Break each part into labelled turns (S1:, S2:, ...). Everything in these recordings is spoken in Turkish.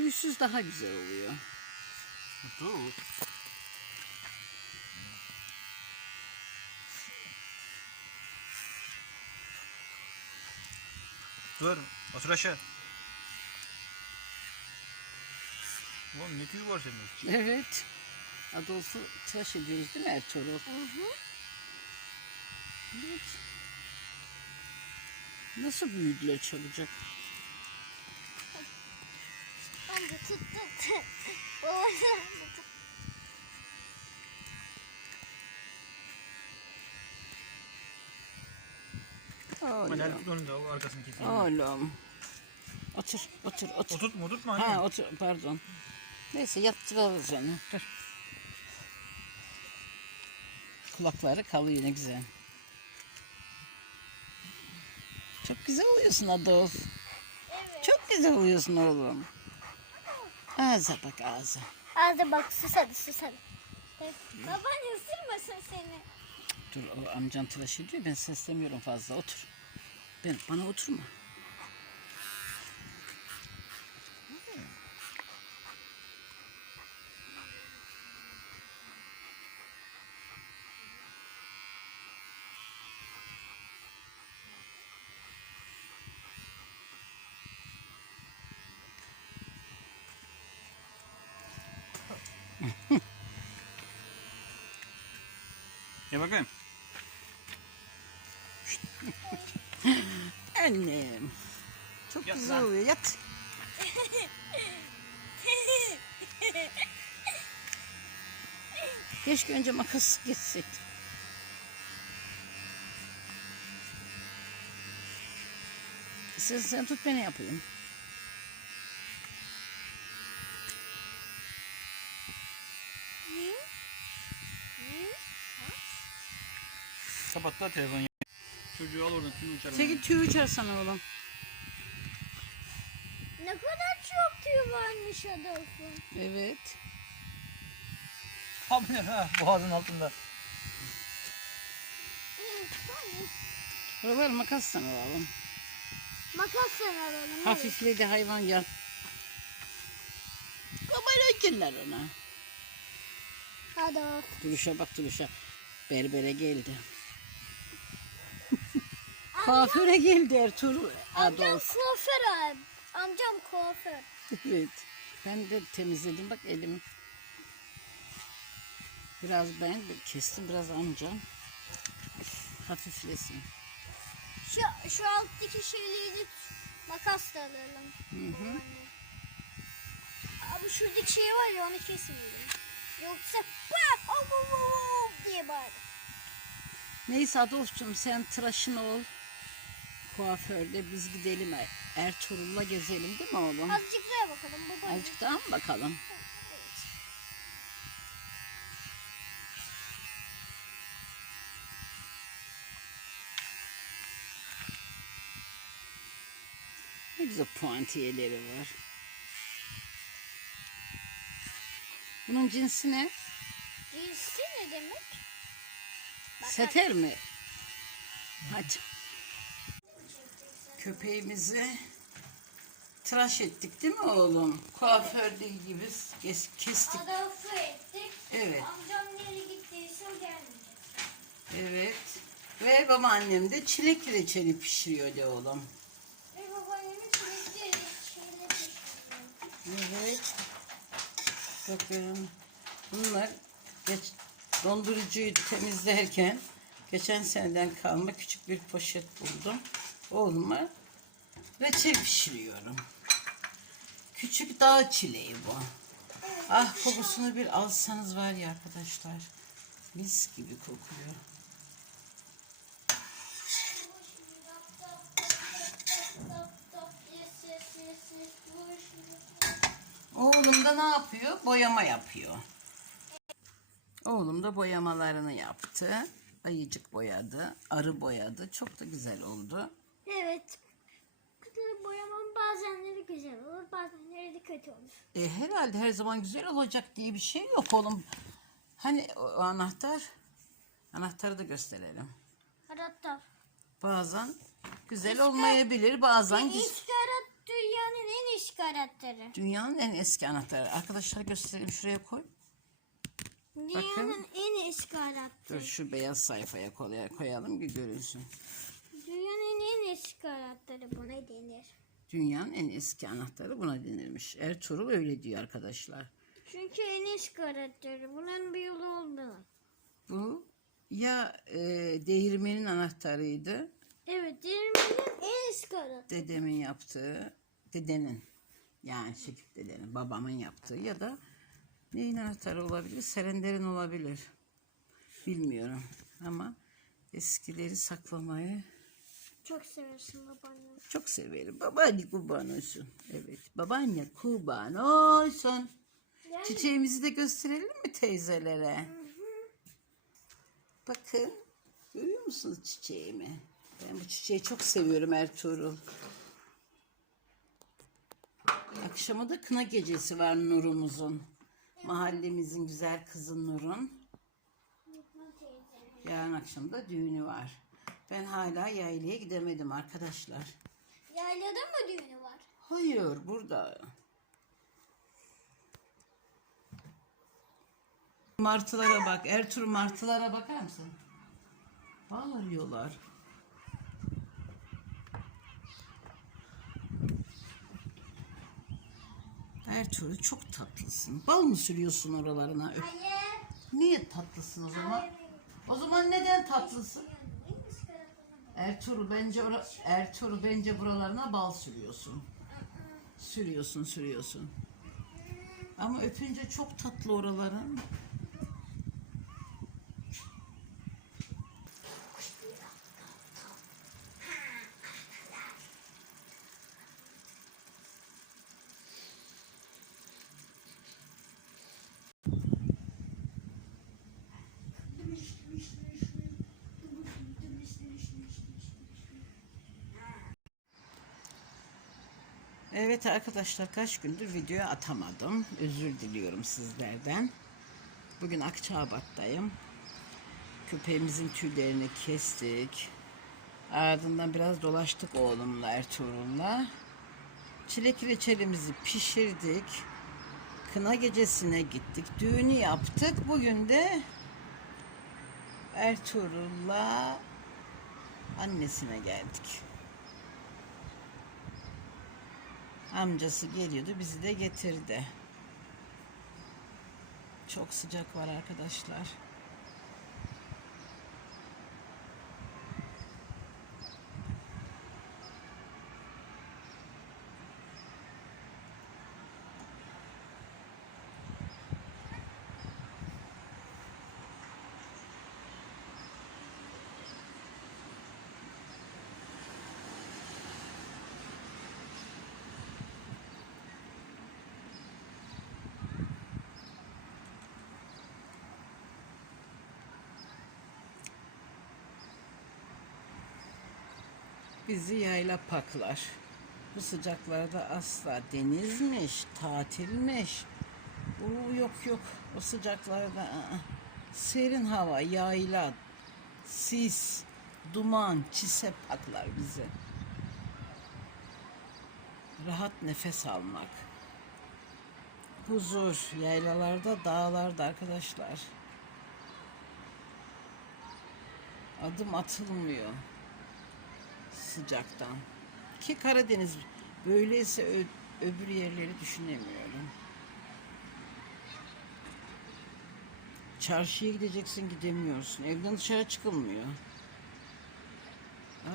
S1: Tüysüz daha güzel oluyor.
S2: Dur. Dur. Otur aşağı. Oğlum ne tüy var senin?
S1: Evet. Adolf'u tıraş ediyoruz değil mi Ertuğrul? Evet. Nasıl büyüdüler çabucak?
S3: Amca tut tut. Baba sen de tut.
S1: Oğlum.
S2: hadi tut onu da o arkasını keseyim.
S1: Oğlum. Otur, otur, otur.
S2: Oturtma oturtma anne.
S1: Ha otur, pardon. Neyse yatıralım onu. Dur. Kulakları kalıyor ne güzel. Çok güzel oluyorsun Adolf. Çok güzel oluyorsun oğlum. Ağza bak ağza.
S3: Ağzı bak sus hadi sus hadi. Baban ısırmasın seni.
S1: Dur o amcan tıraş ediyor ben seslemiyorum fazla otur. Ben bana oturma.
S2: Gel bakayım.
S1: Annem. Çok
S2: Yat
S1: güzel
S2: lan.
S1: oluyor yat. Keşke önce makas geçseydi. Sen, sen tut beni yapayım.
S2: Da telefonu. Çocuğu al oradan tüy uçar.
S1: Peki tüy uçar sana oğlum.
S3: Ne kadar çok tüy varmış Adolf'un.
S1: Evet.
S2: Abi ne ha boğazın altında.
S1: Buralar makas sana alalım.
S3: Makas sen alalım. evet.
S1: Hafifledi hayvan ya. Kameracılar ona.
S3: Adolf.
S1: Duruşa bak duruşa. Berbere geldi. Kuaföre geldi Ertuğrul
S3: Amcam
S1: Adolf.
S3: kuaför abi. Amcam kuaför.
S1: Evet. Ben de temizledim bak elimi. Biraz ben kestim biraz amcam. Hafiflesin.
S3: Şu, şu alttaki şeyleri makas da alalım.
S1: Hı hı.
S3: Abi şuradaki şey var ya onu kesmeyelim. Yoksa bak oh, oh, oh diye bağır.
S1: Neyse Adolf'cum sen tıraşın ol. Kuaförde biz gidelim Er- Ertuğrul'la gezelim değil mi oğlum?
S3: Azıcık daha bakalım baba.
S1: Azıcık daha mı bakalım? Ne güzel puantiyeleri var. Bunun cinsi ne?
S3: Cinsi ne demek?
S1: Seter mi? Hadi. Köpeğimizi tıraş ettik değil mi oğlum? Kuaförde gibi kes- kestik.
S3: Adolf'u ettik.
S1: Evet.
S3: Amcam nereye gittiyse o gelmeyecek.
S1: Evet. Ve babaannem de çilek reçeli pişiriyor de oğlum.
S3: Ve babaannemin sürekli şeyle pişiriyor.
S1: Evet. Bakın. Bunlar geç, dondurucuyu temizlerken geçen seneden kalma küçük bir poşet buldum. Oğluma reçel pişiriyorum. Küçük dağ çileği bu. Ah kokusunu bir alsanız var ya arkadaşlar. Mis gibi kokuyor. Oğlum da ne yapıyor? Boyama yapıyor. Oğlum da boyamalarını yaptı. Ayıcık boyadı, arı boyadı. Çok da güzel oldu.
S3: Evet. Kutu boyamam bazenleri güzel olur, bazenleri de kötü olur.
S1: E, herhalde her zaman güzel olacak diye bir şey yok oğlum. Hani o, o anahtar? Anahtarı da gösterelim.
S3: Hatta
S1: Bazen güzel olmayabilir, bazen güzel.
S3: eski ara Dünyanın en eski anahtarı.
S1: Dünyanın en eski anahtarı. Arkadaşlar gösterelim şuraya koy.
S3: Dünyanın en eski anahtarı.
S1: Dur şu beyaz sayfaya koy- koyalım bir görünsün.
S3: En eski anahtarı buna denir.
S1: Dünyanın en eski anahtarı buna denilmiş. Ertuğrul öyle diyor arkadaşlar.
S3: Çünkü en eski anahtarı. Bunun bir yolu olmalı.
S1: Bu ya e, değirmenin anahtarıydı.
S3: Evet, değirmenin en eski anahtarı.
S1: Dedemin yaptığı, dedenin yani Şekip dedenin, babamın yaptığı ya da neyin anahtarı olabilir? Serenlerin olabilir. Bilmiyorum ama eskileri saklamayı
S3: Çok seversin babaanne.
S1: çok severim. Babaanne kurban olsun. Evet, babaanne kurban olsun.
S3: Yani
S1: Çiçeğimizi de gösterelim mi teyzelere? Bakın. Görüyor musunuz çiçeğimi? Ben bu çiçeği çok seviyorum Ertuğrul. Akşama da kına gecesi var Nur'umuzun. Mahallemizin güzel kızı Nur'un. Yarın akşam da düğünü var. Ben hala yaylaya gidemedim arkadaşlar.
S3: Yaylada mı düğünü var?
S1: Hayır burada. Martılara bak. Ertuğrul martılara bakar mısın? Bal arıyorlar. Ertuğrul çok tatlısın. Bal mı sürüyorsun oralarına?
S3: Hayır.
S1: Niye tatlısın o zaman? O zaman neden tatlısın? Ertuğrul bence Ertuğrul bence buralarına bal sürüyorsun. Sürüyorsun, sürüyorsun. Ama öpünce çok tatlı oraların. Evet arkadaşlar kaç gündür video atamadım. Özür diliyorum sizlerden. Bugün Akçabat'tayım. Köpeğimizin tüylerini kestik. Ardından biraz dolaştık oğlumla Ertuğrul'la. Çilek reçelimizi pişirdik. Kına gecesine gittik. Düğünü yaptık. Bugün de Ertuğrul'la annesine geldik. Amcası geliyordu bizi de getirdi. Çok sıcak var arkadaşlar. Bizi yayla paklar. Bu sıcaklarda asla denizmiş, tatilmiş. Oo, yok yok o sıcaklarda aa. serin hava, yayla, sis, duman, çise paklar bizi. Rahat nefes almak. Huzur, yaylalarda, dağlarda arkadaşlar. Adım atılmıyor sıcaktan. Ki Karadeniz böyleyse öbür yerleri düşünemiyorum. Çarşıya gideceksin gidemiyorsun. Evden dışarı çıkılmıyor.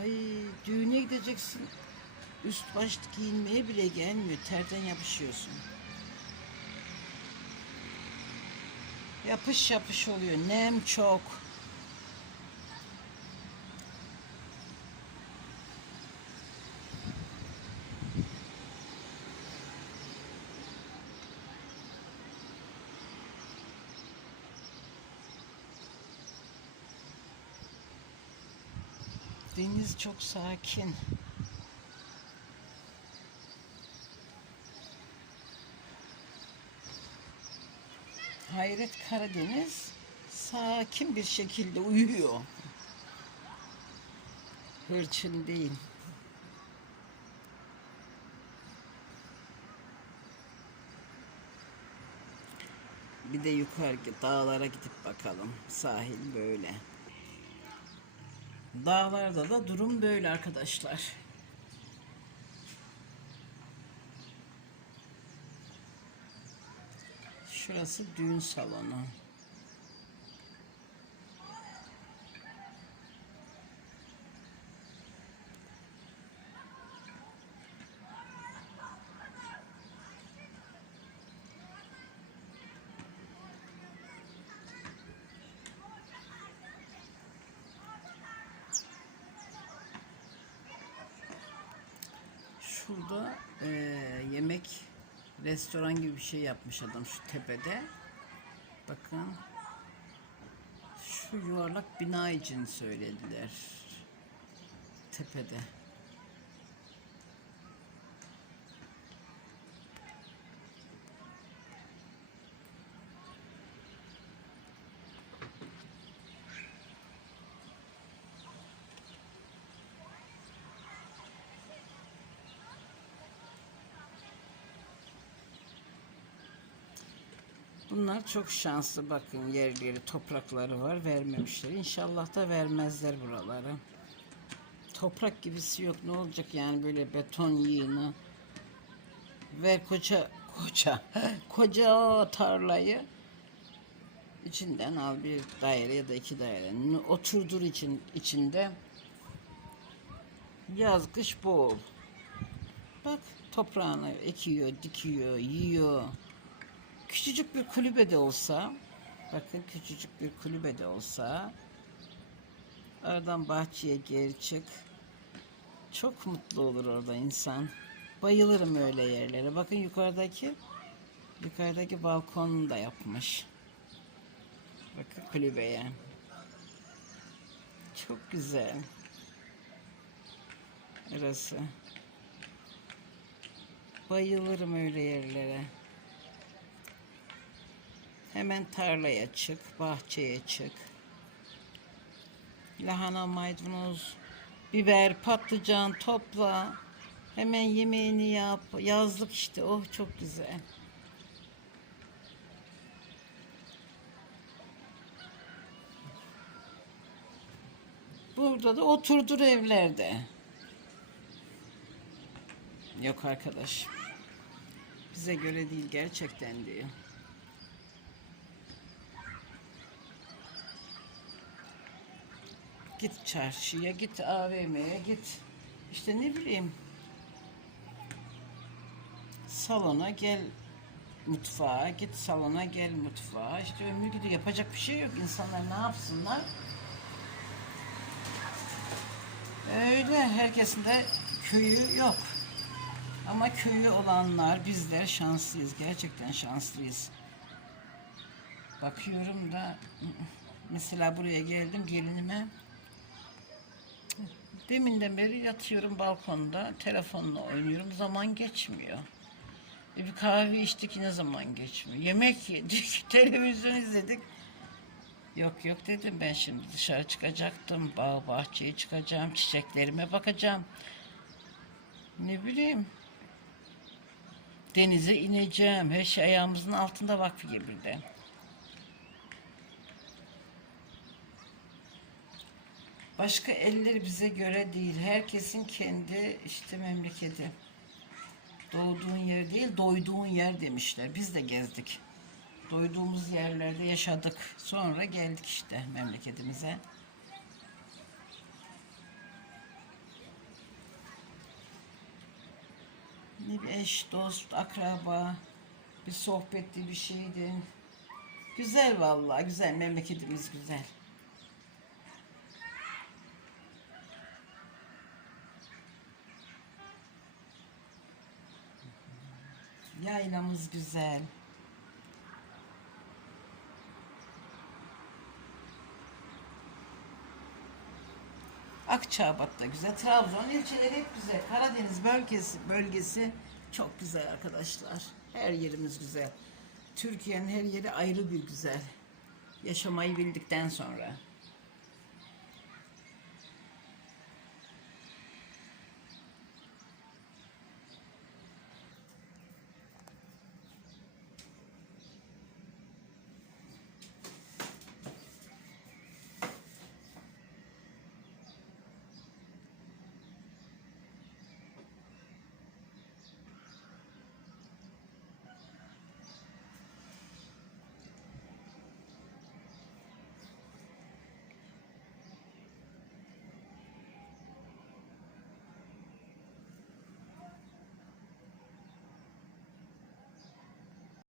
S1: Ay düğüne gideceksin. Üst baş giyinmeye bile gelmiyor. Terden yapışıyorsun. Yapış yapış oluyor. Nem çok. Deniz çok sakin. Hayret Karadeniz sakin bir şekilde uyuyor. Hırçın değil. Bir de yukarı dağlara gidip bakalım. Sahil böyle. Dağlarda da durum böyle arkadaşlar. Şurası düğün salonu. Restoran gibi bir şey yapmış adam şu tepede. Bakın. Şu yuvarlak bina için söylediler. Tepede. Bunlar çok şanslı bakın yerleri toprakları var vermemişler. İnşallah da vermezler buraları. Toprak gibisi yok ne olacak yani böyle beton yığını. Ver koca koca koca tarlayı içinden al bir daire ya da iki daire. Oturdur için içinde yaz kış bol. Bak toprağını ekiyor, dikiyor, yiyor. Küçücük bir kulübede olsa, bakın küçücük bir kulübede olsa, aradan bahçeye geri çık. Çok mutlu olur orada insan. Bayılırım öyle yerlere. Bakın yukarıdaki, yukarıdaki balkonunu da yapmış. Bakın kulübeye. Çok güzel. Orası. Bayılırım öyle yerlere. Hemen tarlaya çık, bahçeye çık. Lahana, maydanoz, biber, patlıcan topla. Hemen yemeğini yap. Yazlık işte. Oh çok güzel. Burada da oturdur evlerde. Yok arkadaş. Bize göre değil gerçekten diyor. Git çarşıya, git AVM'ye, git. İşte ne bileyim. Salona gel mutfağa, git salona gel mutfağa. İşte ömrü gidiyor. Yapacak bir şey yok. İnsanlar ne yapsınlar? Öyle. Herkesin de köyü yok. Ama köyü olanlar bizler şanslıyız. Gerçekten şanslıyız. Bakıyorum da mesela buraya geldim gelinime Deminden beri yatıyorum balkonda, telefonla oynuyorum. Zaman geçmiyor. E bir kahve içtik yine zaman geçmiyor. Yemek yedik, televizyon izledik. Yok yok dedim ben şimdi dışarı çıkacaktım. Bağ bahçeye çıkacağım, çiçeklerime bakacağım. Ne bileyim. Denize ineceğim. Her şey ayağımızın altında vakfi gibi Başka eller bize göre değil. Herkesin kendi işte memleketi. Doğduğun yer değil, doyduğun yer demişler. Biz de gezdik. Doyduğumuz yerlerde yaşadık. Sonra geldik işte memleketimize. Bir eş, dost, akraba, bir sohbetti, bir şeydi. Güzel vallahi, güzel. Memleketimiz güzel. Yaylamız güzel. Akçabat da güzel. Trabzon ilçeleri hep güzel. Karadeniz bölgesi bölgesi çok güzel arkadaşlar. Her yerimiz güzel. Türkiye'nin her yeri ayrı bir güzel. Yaşamayı bildikten sonra.